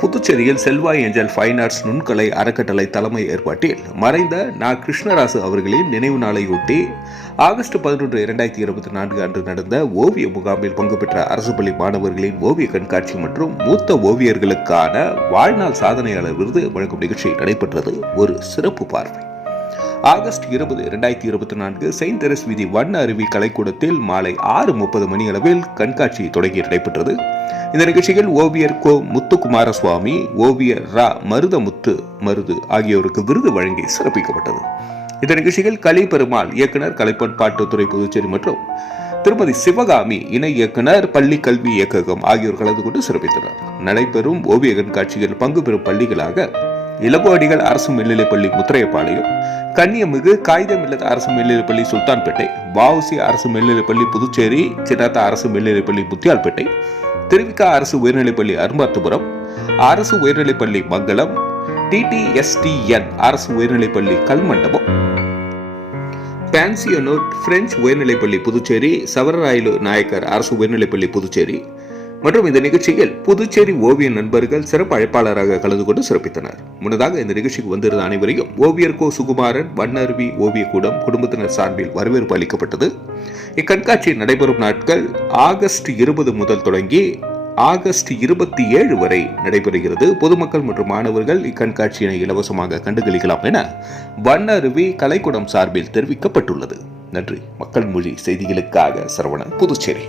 புதுச்சேரியில் செல்வாய் angel fine arts நுண்கலை அறக்கட்டளை தலைமை ஏற்பாட்டில் மறைந்த கிருஷ்ணராசு அவர்களின் நினைவு நாளையொட்டி ஆகஸ்ட் 11, 2024 அன்று நடந்த ஓவிய முகாமில் பங்கு பெற்ற அரசு பள்ளி மாணவர்களின் ஓவிய கண்காட்சி மற்றும் மூத்த ஓவியர்களுக்கான வாழ்நாள் சாதனையாளர் விருது வழங்கும் நிகழ்ச்சி நடைபெற்றது. ஒரு சிறப்பு பார்வை. ஆகஸ்ட் 20, 2024 செயின்ட் தெரஸ் வீதி வண்ண அருவி கலைக்கூடத்தில் மாலை 6:30 மணி அளவில் கண்காட்சி தொடங்கி நடைபெற்றது. இந்த நிகழ்ச்சியில் ஓவியர் கோ முத்துக்குமாரசுவாமி, ஓவியர் மருது ஆகியோருக்கு விருது வழங்கி சிறப்பிக்கப்பட்டது. இந்த நிகழ்ச்சியில் கலிபெருமாள் இயக்குனர், கலைப்பண்பாட்டுத்துறை புதுச்சேரி மற்றும் திருமதி சிவகாமி இணை இயக்குனர், பள்ளி கல்வி இயக்ககம் ஆகியோர் கலந்து கொண்டு சிறப்பித்தனர். நடைபெறும் ஓவிய கண்காட்சியில் பங்கு பெறும் பள்ளிகளாக இளங்கோவடிகள் அரசு மேல்நிலைப்பள்ளி முத்திரையப்பாளையம், கன்னியமிகு காகிதமில்லத் அரசு மேல்நிலைப்பள்ளி சுல்தான்பேட்டை, வஉசி அரசு மேல்நிலைப்பள்ளி புதுச்சேரி, சின்னத்தா அரசு மேல்நிலைப்பள்ளி முத்தியால்பேட்டை, திருவிக்கா அரசு உயர்நிலைப்பள்ளி அரும்பார்த்தபுரம், அரசு உயர்நிலைப்பள்ளி மங்கலம், டிடிஎஸ்டிஎன் அரசு உயர்நிலைப்பள்ளி கல்மண்டபம், பான்சியனோட் பிரெஞ்சு உயர்நிலைப்பள்ளி புதுச்சேரி, சவரராயலு நாயக்கர் அரசு உயர்நிலைப்பள்ளி புதுச்சேரி மற்றும் இந்த நிகழ்ச்சியில் புதுச்சேரி ஓவிய நண்பர்கள் சிறப்பு அழைப்பாளராக கலந்து கொண்டு சிறப்பித்தனர். முன்னதாக இந்த நிகழ்ச்சிக்கு வந்திருந்த அனைவரையும் ஓவியர் கோ சுகுமாரன் வண்ணருவி ஓவிய கூடம் குடும்பத்தினர் சார்பில் வரவேற்பு அளிக்கப்பட்டது. இக்கண்காட்சி நடைபெறும் நாட்கள் ஆகஸ்ட் 20 முதல் தொடங்கி ஆகஸ்ட் 27 வரை நடைபெறுகிறது. பொதுமக்கள் மற்றும் மாணவர்கள் இக்கண்காட்சியினை இலவசமாக கண்டுகளிக்கலாம் என வண்ணருவி கலைக்கூடம் சார்பில் தெரிவிக்கப்பட்டுள்ளது. நன்றி. மக்கள் மொழி செய்திகளுக்காக சரவணன், புதுச்சேரி.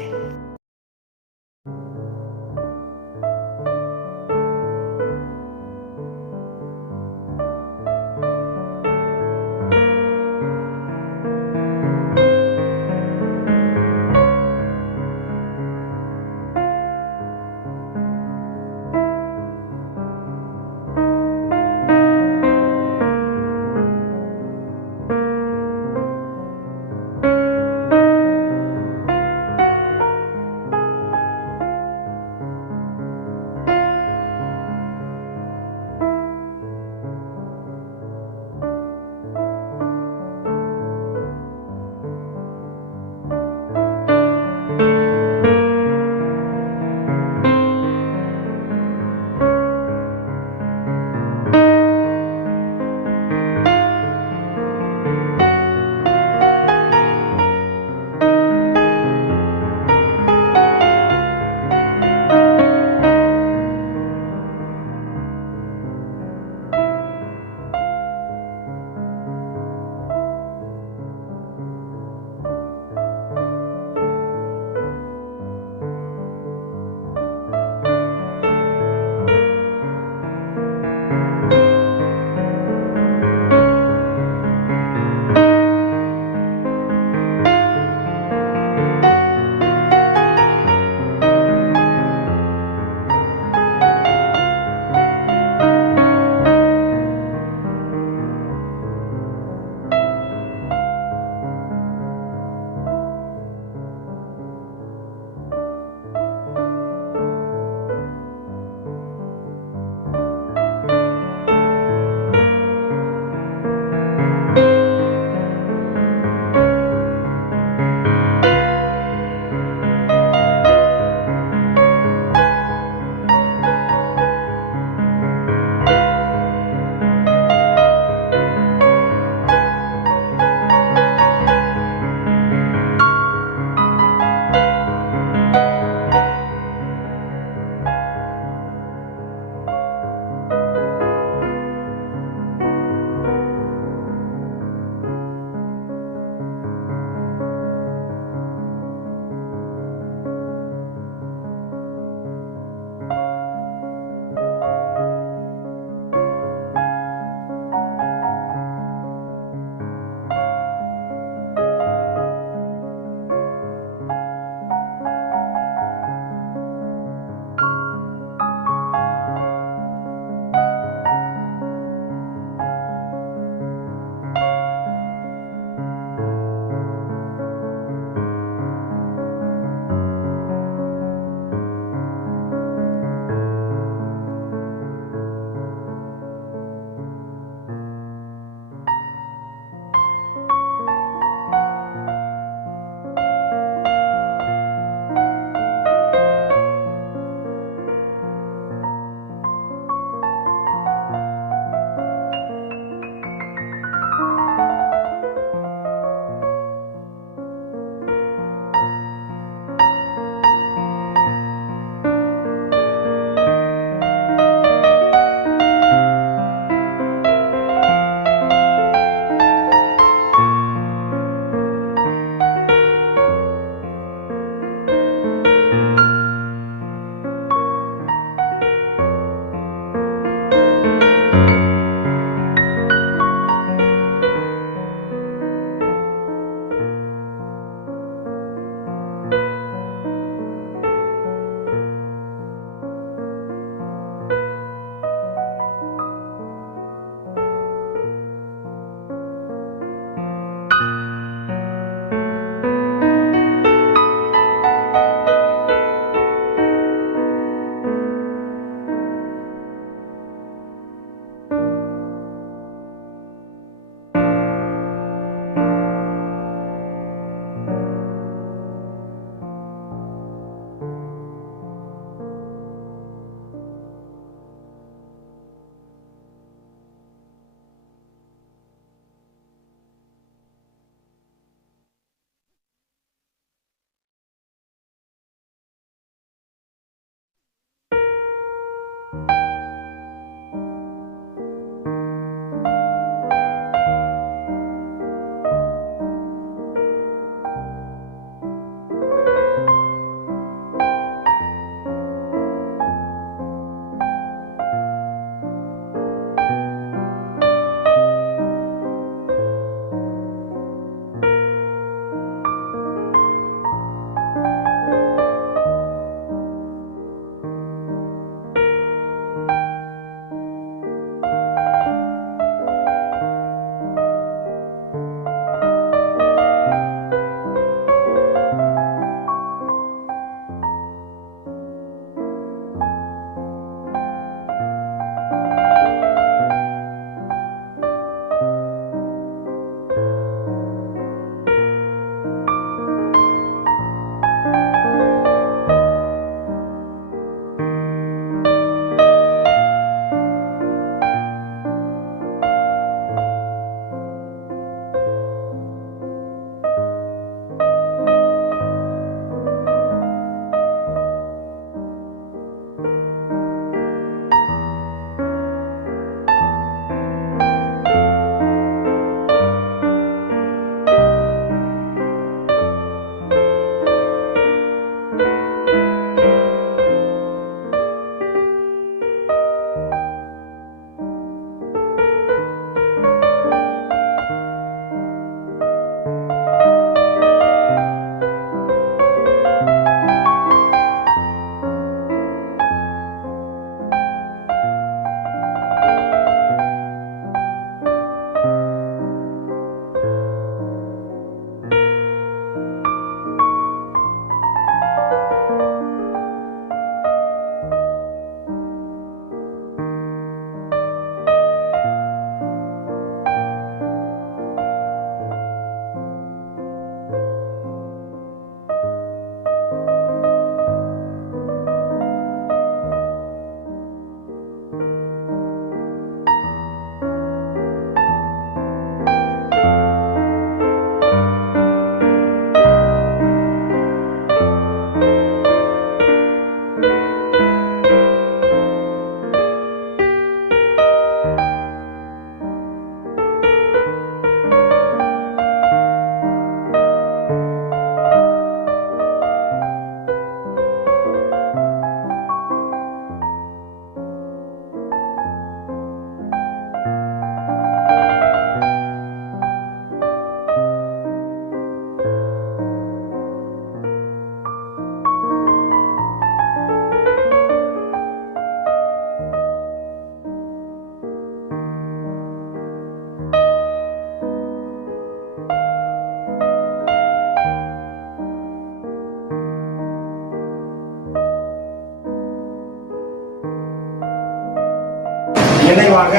நினைவாக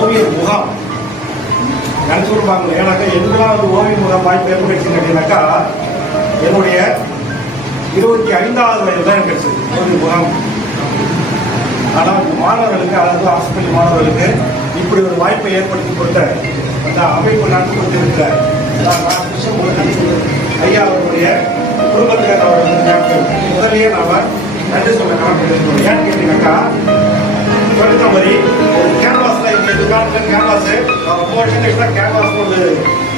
ஓவியர் முகாம் நடத்திருப்பாங்க. ஏன்னாக்கா எங்கெல்லாம் ஒரு ஓவிய முகாம் வாய்ப்பு ஏற்படுச்சுன்னு கேட்டீங்கன்னாக்கா என்னுடைய 25வது வயது தான் எனக்கு கிடைச்சது ஓவிய முகாம். ஆனால் மாணவர்களுக்கு, அதாவது ஹாஸ்பிட்டல் மாணவர்களுக்கு இப்படி ஒரு வாய்ப்பை ஏற்படுத்தி கொடுத்த அந்த அமைப்பு நடத்தி கொடுத்திருக்கிற ஐயா அவர்களுடைய குடும்பத்தினர் அவர்களுக்கு முதலியே நாம் நன்றி சொல்ல கடமைப்பட்டிருக்கோம். ஏன்னு கேட்டீங்கன்னாக்கா சொல்லித்த மாதிரி ஒரு கேன்வாஸில் இங்கே எதிர்காலத்தில் கேன்வாஸு நான் ரொம்ப வருஷம் கழிச்சு தான் கேன்வாஸ் ஒரு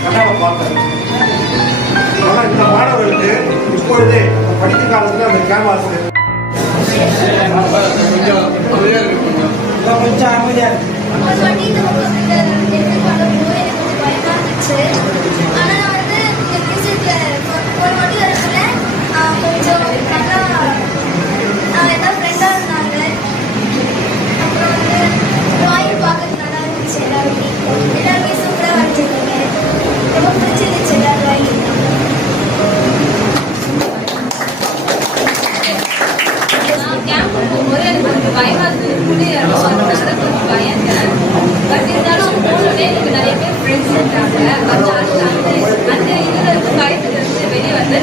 கண்ணாவை பார்த்தேன். ஆனால் இந்த மாணவர்களுக்கு இப்பொழுதே படிக்கும் காலத்தில் அந்த கேன்வாஸ் கொஞ்சம் அமைதியாக இருக்கு.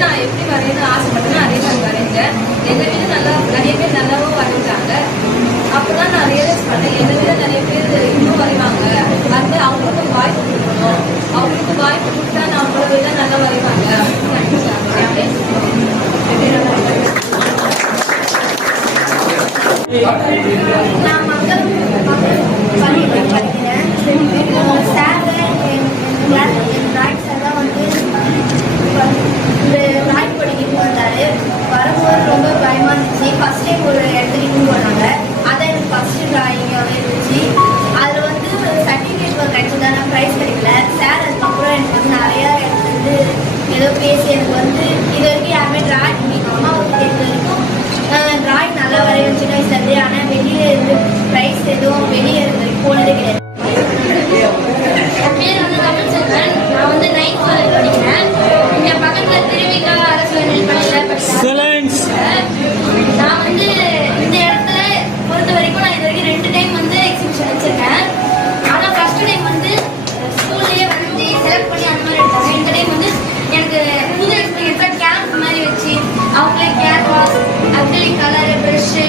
நான் எப்படி வரையணும்னு ஆசைப்பட்டேன்னா அதே மாதிரி வரைஞ்சேன். எங்கள் வீடு நல்லா நிறைய பேர் நல்லாவும் வரைஞ்சாங்க. அப்போதான் நான் ரியலைஸ் பண்ணேன், எங்கள் வீடு நிறைய பேர் இன்னும் வரைவாங்க. வந்து அவங்களுக்கும் வாய்ப்பு கொடுக்கணும், அவங்களுக்கு வாய்ப்பு கொடுத்தா நான் அவங்கள விட நல்லா வரைவாங்க அப்படின்னு நான் மக்கள் பள்ளியில் படிக்கிறேன். சார் சார் வந்து ஒரு டிராயிங் படிக்கிட்டு வந்தார். வரும்போது ரொம்ப பயமாக இருந்துச்சு. ஃபஸ்ட் டைம் ஒரு இடத்துக்கு போனாங்க. அதான் எனக்கு ஃபஸ்ட்டு டிராயிங்காகவே இருந்துச்சு. அதில் வந்து சர்டிஃபிகேட் கிடைச்சது, ஆனால் ப்ரைஸ் கிடைக்கல. சார் அதுக்கப்புறம் எனக்கு வந்து நிறையா இடத்துலேருந்து ஏதோ பேசி எனக்கு வந்து இது வரைக்கும் யாருமே டிராயிங் எங்கள் அம்மாவுக்கு தெரிஞ்ச வரைக்கும் டிராயிங் நல்லா வரைய சின்ன வயசுலேருந்து. ஆனால் வெளியே இருந்து ப்ரைஸ் எதுவும் வெளியே இருந்து போனதே கிடையாது. என் பேர் வந்து தமிழ் செல்வன். நான் வந்து 9th படிக்கிறேன். இங்கே பக்கத்தில் திருவிக்கா அரசு பள்ளியில் படிக்கிறேன். நான் வந்து இந்த இடத்துல பொறுத்த வரைக்கும் நான் இது வரைக்கும் 2 டைம் வந்து எக்ஸிபிஷன் வச்சுருக்கேன். ஆனால் ஃபஸ்ட்டு டைம் வந்து ஸ்கூல்லேயே வந்து செலக்ட் பண்ணி அந்த மாதிரி எடுத்தாங்க. இந்த டைம் வந்து எனக்கு புது எக்ஸ்பீரியன்ஸாக கேம்ப் மாதிரி வச்சு அவங்களே கேன்வாஸ், அக்ரிலிக் கலரு, ப்ரெஷ்ஷு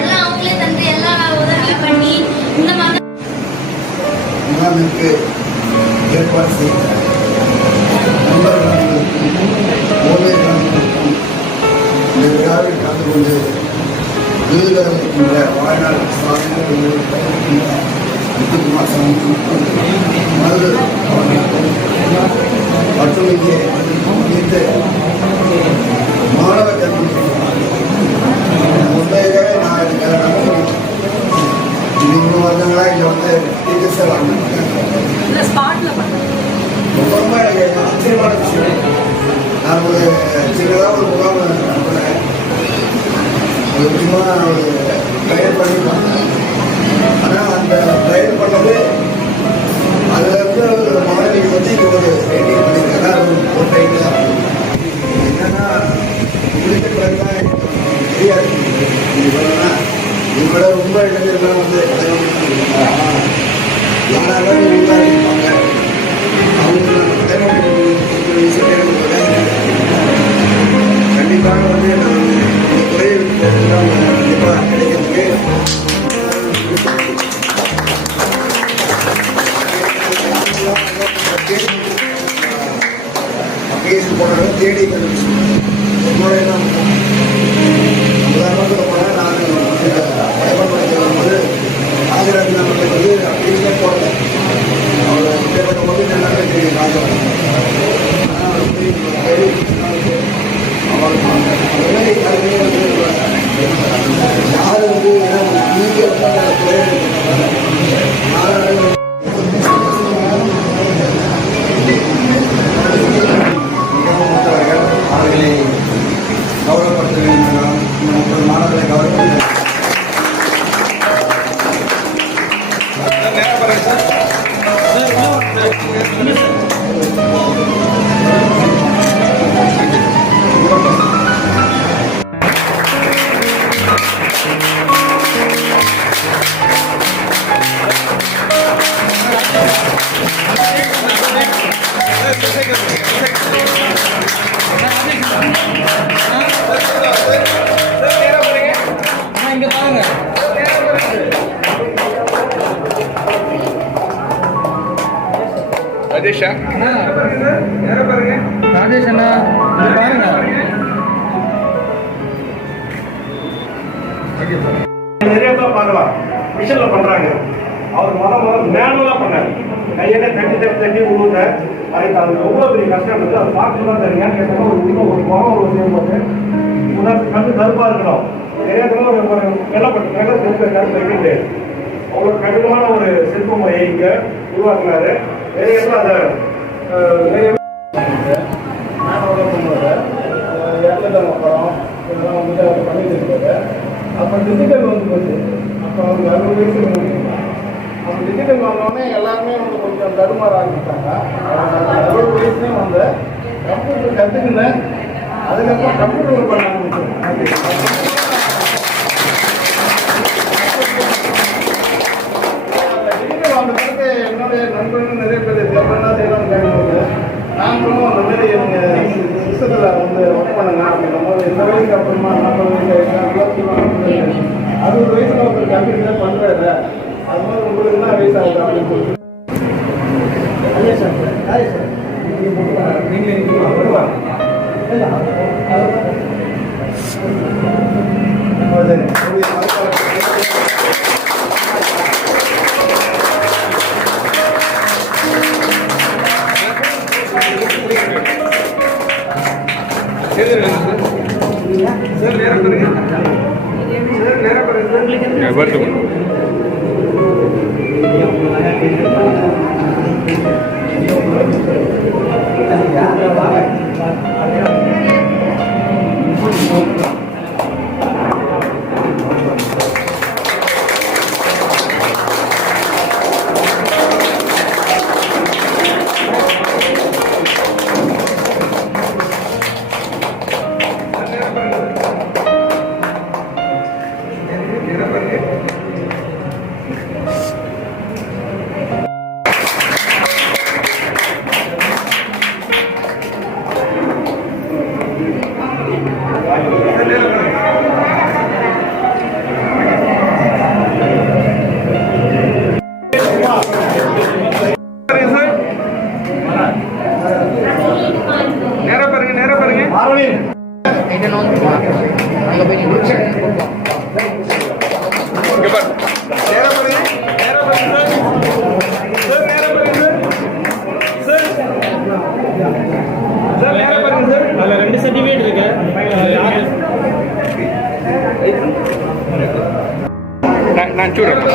எல்லாம் அவங்களே தந்து எல்லா உதவியும் பண்ணி இந்த மாதிரி ஏற்பாடு செய்த நண்பர்களுக்கும் ஓவியர்களுக்கும் இந்த விழாவில் கலந்து கொண்டு விருதுகள் இருக்கின்ற வாழ்நாள் சாதனைகள் முத்துக்குமார் சாமிக்கும் மருது அவர்களுக்கும் மற்றும் இங்கே இணைந்து மாணவ கல்வி முந்தையவே நான் இதுக்கு இன்னும் வருடங்களா இங்கே வந்து டீச்சர்ஸாக வாழ்ந்துருக்கேன். ரொம்ப எனக்கு ஆச்சரியமான விஷயம். நான் ஒரு சின்னதாக ஒரு முகாம் நடத்தினேன். அது முக்கியமாக நான் ஒரு ட்ரையல் பண்ணி பார்த்தேன். ஆனால் அந்த ட்ரையல் பண்ணது அதில் இருந்து ஒரு மாணவிக்கு வந்து இங்கே ஒரு பெயிண்டிங் பண்ணியிருக்காங்க. அது ஒரு ட்ரையல் தான். என்னன்னா முடித்த பிறகு தான் எனக்கு தெரியாது. இவங்களோட ரொம்ப இளைஞர்கள் வந்து யாராவது உருவாக்கிப்பாங்க. அவங்க கண்டிப்பாக வந்து நான் இந்த துறையில் கண்டிப்பாக கிடைக்கிறதுக்கு அப்ளிகேஷன் போனாலும் தேடி என்னுடைய உதாரணத்தில் போனால் நான் பயன்படுத்த வரும்போது ஆஜராஜ் நம்மளுக்கு வந்து அப்படியே போடல. அவரை கேட்கும் போது எல்லாமே தெரியும் ஆஜராஜ். ஆனால் அவர் ராஜேஷா? ராஜேஷ் அண்ணா இது பாருங்க. நிறைய பேர் பார்க்கலாம் மிஷின்ல பண்றாங்க. அவர் முதல் மேனுவலா பண்ணாரு. கையில தட்டி உழுவுற அதுக்கு அது ரொம்ப பெரிய கஷ்டம் இருக்கு. அது பார்த்து தான் தெரியுங்க. கேட்டா ஒரு குணம் ஒரு விஷயம் போட்டு உதாரணத்துக்கு கண்ணு கருப்பா இருக்கணும். நிறைய பேர் ஒரு வெள்ளப்பட்டு செலுத்து அவ்வளோ கடினமான ஒரு சிற்ப முறையை இங்க உருவாக்குனாரு. நிறைய பேர் அதை நிறைய படம் இதெல்லாம் வந்து அவர் பண்ணிட்டு இருக்காரு. அப்போ டிஜிட்டல் வந்து போச்சு. அப்போ அவங்க 60 வயசு அப்போ டிஜிட்டல் வந்தோடனே எல்லாருமே வந்து கொஞ்சம் தடுமாற ஆரம்பித்தாங்க. 60 வயசுலேயும் வந்து கம்ப்யூட்டர் கற்றுக்கினேன். அதுக்கப்புறம் கம்ப்யூட்டர் பண்ண ஆரம்பிச்சேன். டிஜிட்டல் வந்த பிறகு என்னுடைய நண்பர்கள் நிறைய பேர் எப்படின்னா செய்யலாம்னு கேட்கும்போது நாங்களும் அந்த மாதிரி இவங்க சிஸ்டத்தில் வந்து ஒர்க் பண்ணுங்க அப்படின்னும் போது இந்த வயசுக்கு அப்புறமா 40 வயசு 60 வயசுல ஒரு கம்ப்யூட்டர் பண்ணுறாரு. அது மாதிரி உங்களுக்கு என்ன வயசு ஆகுது அப்படின்னு சொல்லிட்டு அதே சார் நீங்களே வருவாங்க. சார் நேரம் பாருங்க. சார் நேரம் பாருங்க. நான் చూడండి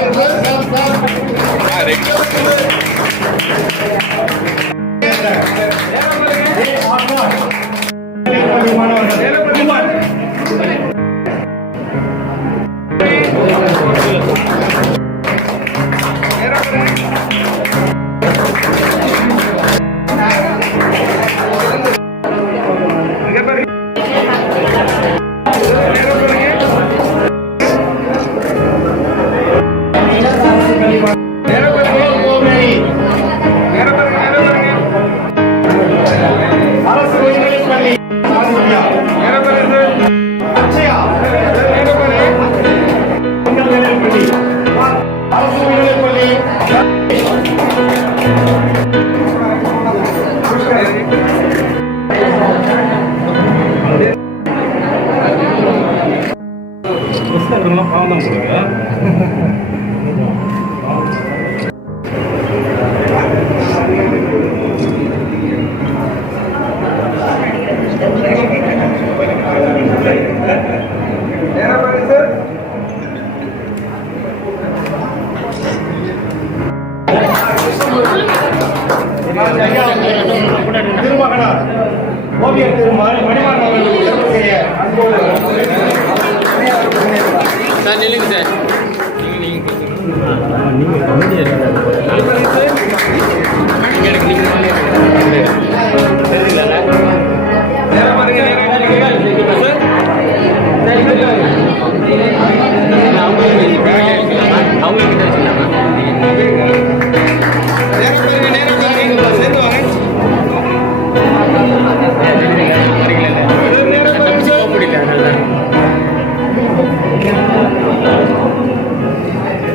திருமகனார் ஓவியர் திரு மணிமாறன் அவர்களுக்கு சிறப்புடைய அன்போடு சார் நில்லுங்க சார்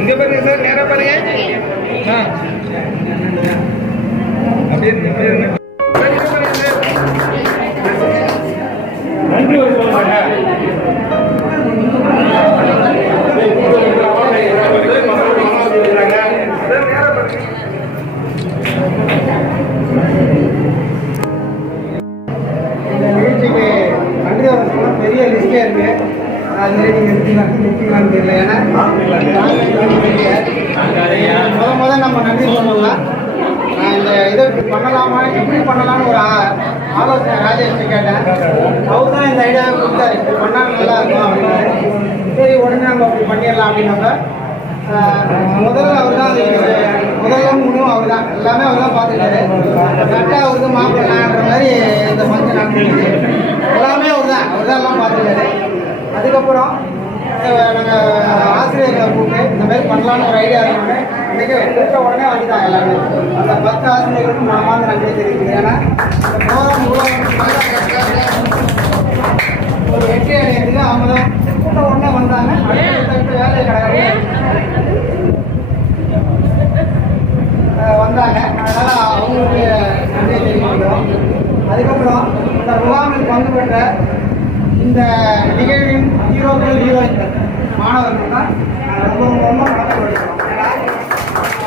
இங்க பாருங்க சார் நேரா பாருங்க நீங்கள் இருக்கீங்களான்னு தெரியல. ஏன்னா முதல் நம்ம நன்றி சொல்லணும்னா நான் இந்த இதை பண்ணலாமா எப்படி பண்ணலான்னு ஒரு ஆலோசனை ராஜேஷ்ட கேட்டேன். அவர் தான் இந்த ஐடியாவை கொடுத்தாரு, இப்படி பண்ணால் நல்லா இருக்கும் அப்படின்னாரு. சரி உடனே நம்ம அப்படி பண்ணிடலாம் அப்படின்னாங்க. முதல்ல அவர் தான் முதல்ல முடிவும் அவர் தான், எல்லாமே அவர் தான் பார்த்துட்டாரு. கரெக்டாக அவருக்கு மாப்பிள்ளான்ற மாதிரி இந்த ஃபங்க்ஷன் நடந்துச்சு. எல்லாமே அவர் தான் எல்லாம் பார்த்துட்டாரு. அதுக்கப்புறம் நாங்கள் ஆசிரியர்களை கூப்பிட்டு இந்த மாதிரி பண்ணலான்னு ஒரு ஐடியா இருந்தோடனே இன்றைக்கி கூப்பிட்ட உடனே வந்துட்டாங்க எல்லாமே. அந்த 10 ஆசிரியர்களுக்கும் மனமார்ந்த நன்றி தெரிவிக்குது. ஏன்னா இந்த ப்ரோக்ராம் ஒரு வெற்றி அடையிறதுக்கு அவங்க தான் கூப்பிட்ட உடனே வந்தாங்க. அடுத்த வேலை கிடையாது வந்தாங்க. அதனால் அவங்களுக்கு நன்றி தெரிவிக்கிறோம். அதுக்கப்புறம் இந்த முகாமில் பங்கு பெற்ற இந்த நிகழ்வின் ஹீரோக்கள் ஹீரோயின்கள் மாணவர்கள் தான் ரொம்ப கடமைப்படுகிறோம். ஏன்னா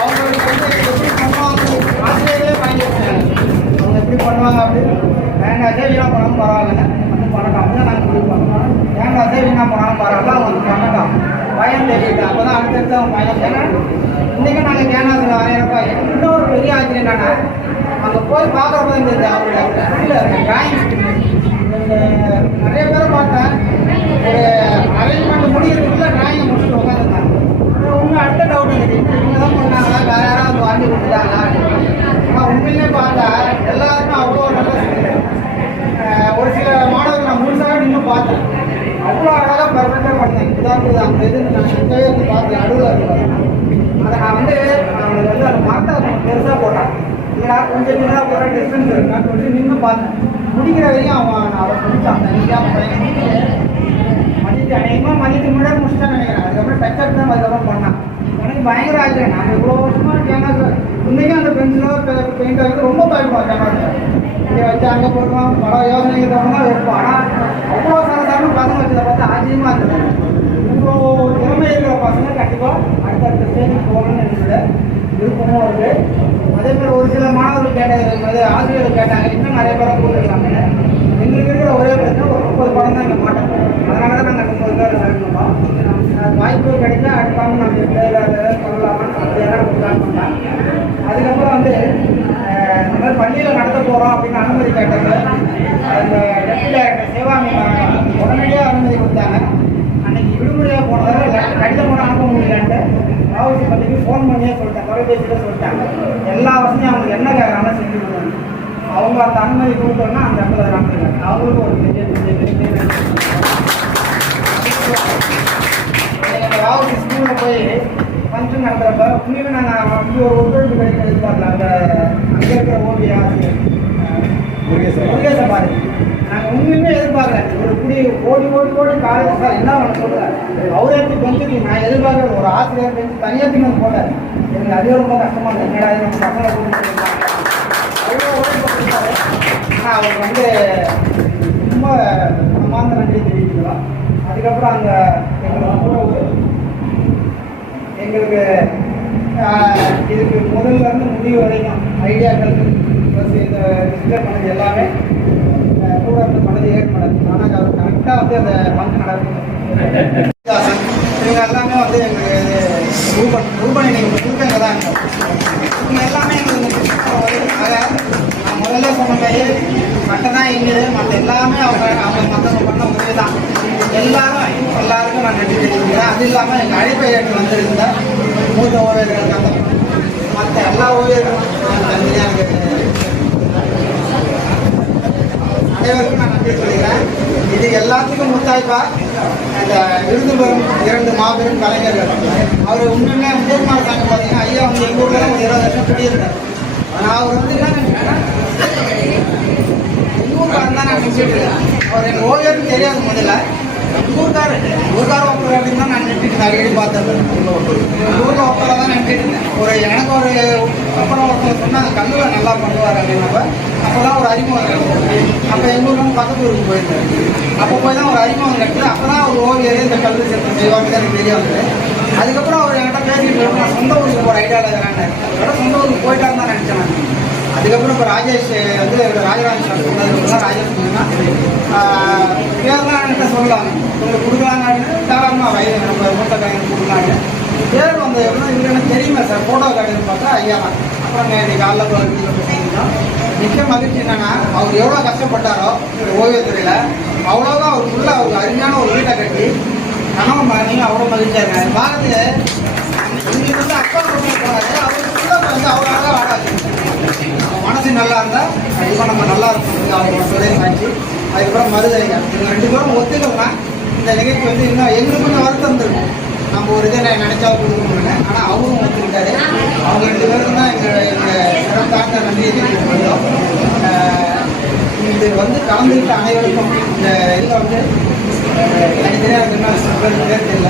அவங்களுக்கு எப்படி பண்ணுவாங்க ஆசிரியர்களே பயன்படுத்துகிறாங்க. அவங்க எப்படி பண்ணுவாங்க அப்படின்னு தேங்காய் வீணாக போனாலும் பரவாயில்லைங்க, வந்து பண்ணட்டும் அப்படின்னு நாங்கள் முடிவு பண்ணுவோம். தேங்காய் வீணாக போனாலும் பரவாயில்ல, அவங்க வந்து பண்ணட்டும், பயம் தெரியுது. அப்போ தான் அடுத்தடுத்து அவங்க பயம். ஏன்னா இன்றைக்கும் நாங்கள் கேனாசில் வரைகிறப்ப இன்னொரு பெரிய ஆச்சரியம் என்னன்னா அங்கே போய் பார்க்குறப்ப இந்த அவருடைய டிராயிங் நிறைய பேரை பார்த்தேன். ஒரு அரேஞ்ச்மெண்ட் முடிக்கிறதுக்குள்ள டிராயிங்கை முடிச்சுட்டு உட்காந்துருந்தாங்க. உண்மை அடுத்த டவுட் இருக்குது, இவங்க தான் பண்ணாங்களா வேறு யாராவது வாங்கி கொடுத்துட்டாங்களா? ஆனால் உண்மையிலே பார்த்தா எல்லாருமே அவ்வளோ நல்லா செய்யுது. ஒரு சில மாணவர்கள் நான் முழுசாக நின்று பார்த்தேன், அவ்வளோ அழகாக பர்ஃபெக்டாக பண்ணேன். இதாக அந்த இது நான் சுத்தவே வந்து பார்த்தேன், நடுவில் இருக்கிறேன். அதை நான் அவங்களுக்கு வந்து அந்த மரத்தை பெருசாக போட்டேன். இல்லைடா கொஞ்சம் நின்றா போகிற டிஸ்டன்ஸ் இருக்கு, நான் கொஞ்சம் நின்று பார்த்தேன். முடிக்கிற வரையும் அவன் முடிச்சான். மதித்து அநேகமாக மதித்து முன்னாடி முடிச்சுட்டான்னு நினைக்கிறேன். அதுக்கப்புறம் டச்சப் தான் அதுக்கப்புறம் பண்ணான். எனக்கு பயங்கர ஆச்சரியம். நாங்கள் இவ்வளோ வருஷமாக கேமரா இன்றைக்கும் அந்த பென்சிலோ பெயிண்ட் ஆகிறது ரொம்ப பயப்படுவோம். கேமரா இங்கே வச்சு அங்கே போடுவோம், பல யோசனைக்கு தவிர தான் வைப்போம். ஆனால் அவ்வளோ சாதாரண பசங்க வச்சதை பார்த்து ஆச்சரியமாக இருந்தது. இவ்வளோ திறமை இருக்கிற பசங்க கண்டிப்பாக அடுத்தடுத்த ஸ்டேஜுக்கு போகணும்னு என்னோட விருப்பமும் இருக்குது. அதேமாதிரி ஒரு சில மாணவர்கள் கேட்டது ஆசிரியர்கள் கேட்டாங்க, இன்னும் நிறைய பேரை கூப்பிட்டுருக்காங்க. எங்களுக்கு இருக்கிற ஒரே பிரச்சனை ஒரு 30 படம் தான் இங்கே மாட்டோம். அதனால தான் நாங்கள் 30 பேர் செலக்ட் பண்ணோம். வாய்ப்பு கிடைச்சா அடுத்தாமல் நம்ம ஏதாவது சொல்லலாமான்னு அப்படியெல்லாம் பிளான் பண்ணேன். அதுக்கப்புறம் வந்து இந்த மாதிரி பள்ளியில் நடத்த போகிறோம் அப்படின்னு அனுமதி கேட்டாங்க. அந்த டெப்டி டைரக்டர் சிவாமி உடனடியாக அனுமதி கொடுத்தாங்க. அன்றைக்கி விடுமுறையாக போனதால் கடிதம் கூட அனுப்ப முடியலன்ட்டு ஆவசி பள்ளிக்கு ஃபோன் பண்ணியே சொல்லிட்டேன், தொலைபேசியில் சொல்லிட்டாங்க. எல்லா வசதியும் அவங்களுக்கு என்ன கேட்குறாங்க செஞ்சு கொடுத்தாங்க. அவங்க அந்த அனுமதி கொடுத்தோன்னா அந்த இடத்துல நடத்துறாங்க. அவங்களுக்கும் ஒரு பெரிய எங்கள் ஆவசி ஸ்கூலில் போய் ஃபங்க்ஷன் நடத்துகிறப்ப உண்மையுமே நாங்கள் வந்து ஒரு ஒத்துழைப்பு கிடைக்க எதிர்பார்க்கல. அங்கே இருக்கிற ஓவிய ஆசிரியர் முருகேச பாரு நாங்கள் உண்மையுமே எதிர்பார்க்கல. ஒரு குடி ஓடி காலேஜ் சார் என்ன பண்ண சொல்கிறார், அவரே எப்படி பெஞ்சுக்கு நான் எதிர்பார்க்குறது ஒரு ஆசிரியர் பெஞ்சு தனியாக தின்னு போட்டார். எனக்கு அதுவே ரொம்ப கஷ்டமாக இருந்தது. என்னடா நம்ம பசங்களை கூட்டிட்டு அவ்வளோ உழைப்பு கொடுத்தாரு. ஆனால் அவருக்கு வந்து ரொம்ப மனமார்ந்த நன்றி தெரிவிக்கலாம். அதுக்கப்புறம் அந்த எங்களுக்கு இதுக்கு முதல்ல இருந்து முடிவு வரைக்கும் ஐடியாக்கள் ப்ளஸ் இந்த டிஸ்பிளே பண்ணது எல்லாமே கூட இருந்து பண்ணது ஏற்படாது. ஆனால் அவர் கரெக்டாக வந்து அந்த ஃபங்க்ஷன் நடக்கும். இவங்க எல்லாமே வந்து எங்களுக்கு ரூபன் எங்களுக்கு கொடுக்க தான் இருக்கும். இவங்க எல்லாமே எங்களுக்கு நான் முதல்ல சொன்ன மாதிரி மட்டும் தான் எங்களுக்கு மற்ற எல்லாமே அவங்க மற்றவங்க பண்ண உதவி தான். எல்லாருக்கும் நான் நன்றி தெரிவிக்கிறேன். அது இல்லாமல் எங்கள் அழைப்பை ஏற்று வந்திருந்த மூத்த ஓவியர்கள் மற்ற எல்லா ஓவியர்களும் தனியாக அனைவருக்கும் நான் நன்றி சொல்லிக்கிறேன். இது எல்லாத்துக்கும் முத்தாய்ப்பா அந்த விருது பெறும் 2 மாபெரும் கலைஞர்கள். அவர் உண்மையுமே விஜயகுமார் சாமி பார்த்தீங்கன்னா ஐயா வந்து எங்கள் ஊரில் ஒரு 20 வருஷம் குடியிருந்தார். ஆனால் அவர் வந்து என்ன நினைக்கிறேன், எங்கள் ஊருக்காரன் தான் நான் நினச்சிட்டு இருக்கேன். அவர் எங்கள் ஓவியருக்கு தெரியாது முதல்ல. ஊருக்கார ஒப்பர் அப்படின்னு தான் நான் நினைச்சிட்டு அடிக்கடி பார்த்தேன். ஊரில் ஒப்பரை தான் நினைச்சிட்டு இருந்தேன். எனக்கு ஒரு ஒப்பரம் ஒருத்தர் சொன்னால் அந்த கல்லில் நல்லா பண்ணுவார் அப்படின்னப்ப அப்போ தான் ஒரு அறிமுகம் கிடைக்கும். அப்போ எங்கள் ஊருக்கு பக்கத்து ஊருக்கு போயிருந்தேன். அப்போ போய் தான் ஒரு அறிமுகம் கிடைக்குது. அப்போ தான் ஒரு ஓவியர் இந்த கல் சிற்பம் செய்வாங்க எனக்கு தெரிய வந்தது. அதுக்கப்புறம் அவர் என்கிட்ட பேசிட்டு நான் சொந்த ஊருக்கு போகிற ஐடியாவில் இருக்கிறேன். சொந்த ஊருக்கு போயிட்டாருன்னு தான் நினச்சேன். அதுக்கப்புறம் இப்போ ராஜேஷ் வந்து ராஜராஜ சார் சொன்னதுக்கு ராஜேஷ் பேர்லாம் என்கிட்ட சொல்லலாங்க உங்களுக்கு கொடுக்கலாங்க தாராளமாக வயது நம்ம மூத்த கையில் கொடுக்கலாங்க பேர் வந்து இவங்க எனக்கு தெரியுமா சார் ஃபோட்டோ கார்டுன்னு பார்த்தா ஐயா தான் அப்புறம் இன்னைக்கு காலைல செஞ்சுட்டோம். மிக்க மகிழ்ச்சி என்னன்னா அவர் எவ்வளோ கஷ்டப்பட்டாரோ ஓவியத்துறையில் அவ்வளோதான் அவர் ஃபுல்லாக அவருக்கு அருமையான ஒரு வீட்டை கட்டி கணவன் மகனையும் அவ்வளோ மகிழ்ச்சியாக இருக்காங்க பார்த்து இங்கே வந்து அப்பா போனாரு அவருக்கு ஃபுல்லாக வந்து அவராக வாடாது மனசு நல்லா இருந்தால் கண்டிப்பாக நம்ம நல்லா இருக்கணும் அவங்க சொல்லியும் காட்சி அதுக்கப்புறம் மருதைங்க இவங்க 2 பேரும் ஒத்துக்கலன்னா இந்த நிகழ்ச்சி வந்து இன்னும் எங்களுக்கு கொஞ்சம் வருத்தம் இருந்திருக்கும் நம்ம ஒரு இதை நினைச்சா கொடுக்கணும்னு ஆனால் அவரும் ஒத்துக்கிட்டாரு அவங்க 2 பேருக்கும் தான் எங்கள் சிறந்தார்ந்த நன்றியை தெரிவிக்க முடியும். இது வந்து கலந்துக்கிட்ட அனைவருக்கும் இந்த இதில் வந்து தனித்தனியாக இருக்குன்னா பேர் தெரியல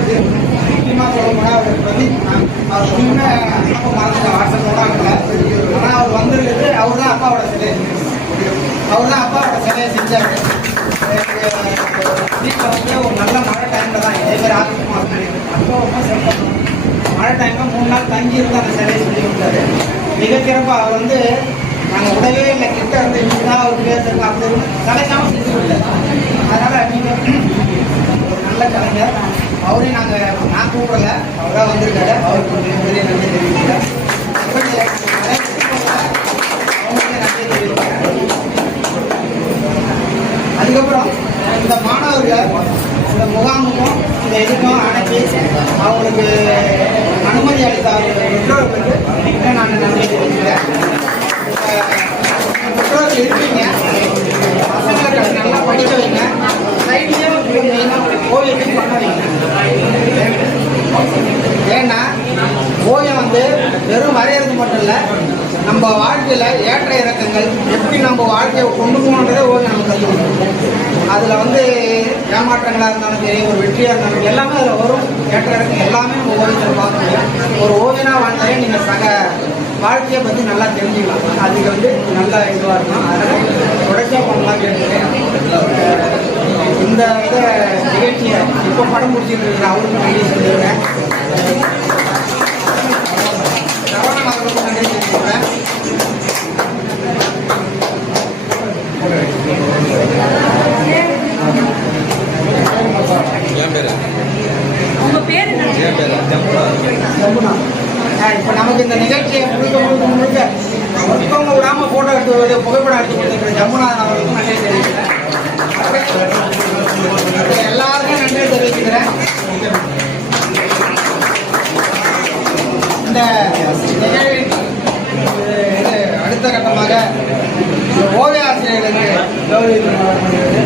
இது முக்கியமாக சொல்ல போனால் அவர் பிரதீப் அவர் முன்னே அப்பா மறந்துட்ட வாட்ஸ்அப்போட இருக்கல ஆனால் அவர் வந்துருக்கு அவர் தான் அப்பாவோட சிலையை செஞ்சார். வீட்டில் வந்து ஒரு நல்ல மழை டைமில் தான் இதேமாதிரி ஆஃபீஸ் அப்போ சிறப்பாக மழை டைமில் 3 நாள் தங்கி இருந்து அந்த சிலையை செஞ்சு கொடுத்தாரு. மிகச்சிறப்பாக அவர் வந்து நாங்கள் உடவே இல்லை கிட்ட வந்து இப்படிதான் அவர் பேசுறது அப்படின்னு கலைக்காமல் செஞ்சு கொடுத்தாரு. அதனால் நீங்கள் ஒரு நல்ல கலைஞர் அவரையும் நான் கூப்பிடல அவராக வந்திருக்காரு அவருக்கு பெரிய நன்றி தெரிவிக்கிறேன். அவங்களுக்கு நன்றி தெரிவிக்கிறேன். அதுக்கப்புறம் இந்த மாணவர்கள் இந்த முகாமுக்கும் இந்த இதுக்கும் அனுப்பி அவங்களுக்கு அனுமதி அளித்த பெற்றோர்களுக்கு நான் நன்றி தெரிவிக்கிறேன். பெற்றோர்கள் இருக்கீங்க பசங்களை நல்லா படிக்க வைங்க சைட்லேயே ஓவியத்தையும் பண்ண வைங்க. ஏன்னா ஓவியம் வந்து வெறும் வரைகிறது மட்டும் இல்லை நம்ம வாழ்க்கையில் ஏற்ற இறக்கங்கள் எப்படி நம்ம வாழ்க்கையை கொண்டு போகணுன்றதே ஓவியம் நமக்கு கற்றுக் கொடுக்கும். அதில் வந்து ஏமாற்றங்களாக இருந்தாலும் சரி ஒரு வெற்றியாக இருந்தாலும் எல்லாமே அதில் வரும். ஏற்ற இறக்கம் எல்லாமே நம்ம ஓவியத்தில் பார்க்க முடியும். ஒரு ஓவியனாக வாழ்ந்தாலே நீங்கள் சக வாழ்க்கையை பற்றி நல்லா தெரிஞ்சுக்கலாம். அதுக்கு வந்து நல்லா இதுவாக இருக்கும். அதனால் தொடர்ச்சியாக பண்ணலாம் கேட்டுக்கிறேன். இந்த இதை நிகழ்ச்சியை இப்போ படம் முடிச்சுட்டு இருக்கிற அவருக்கு நன்றி சொல்லிடுறேன். சரவணன் அவர்களுக்கு நன்றி சொல்லிடுறேன். ஜமுனா இப்போ நமக்கு இந்த நிகழ்ச்சியை முழுக்க மொத்தவங்க விடாமல் ஃபோட்டோ எடுத்து புகைப்படம் எடுத்து கொடுத்துருக்கிற ஜமுனா அவர்களுக்கும் நன்றி தெரிவிக்கிறேன். எல்லாருக்கும் நன்றி தெரிவிக்கிறேன். இந்த நிகழ்வின் அடுத்த கட்டமாக ஓவிய ஆசிரியர்களுக்கு கௌரவிக்கப்படுகிறது.